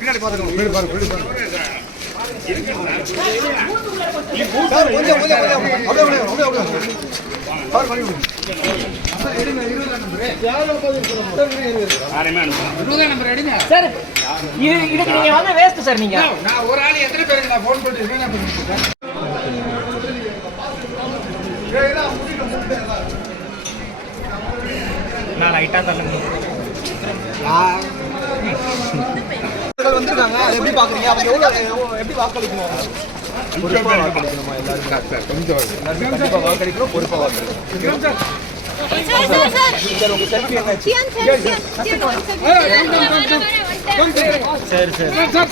பின்னாடி பாருங்க. சார் இதுக்கு நீங்க வந்து வேஸ்ட் சார். நீங்க நான் ஒரு ஆள் எத்தனை பேருக்கு நான் போன் பண்ணிருக்கேன். நான் லைட்டா தள்ளுங்க. வந்திருக்காங்க, அதை எப்படி பாக்குறீங்க? அவங்க எவ்வளவு எப்படி வாக்களிக்கணும்? பொறுப்பா வாக்களிக்கணுமா? எல்லாரும் கண்டிப்பா வாக்களிக்கணும், பொறுப்பா வாக்களிக்கணும். சார் உங்க செல்ஃபி என்னாச்சு? சரி சரி.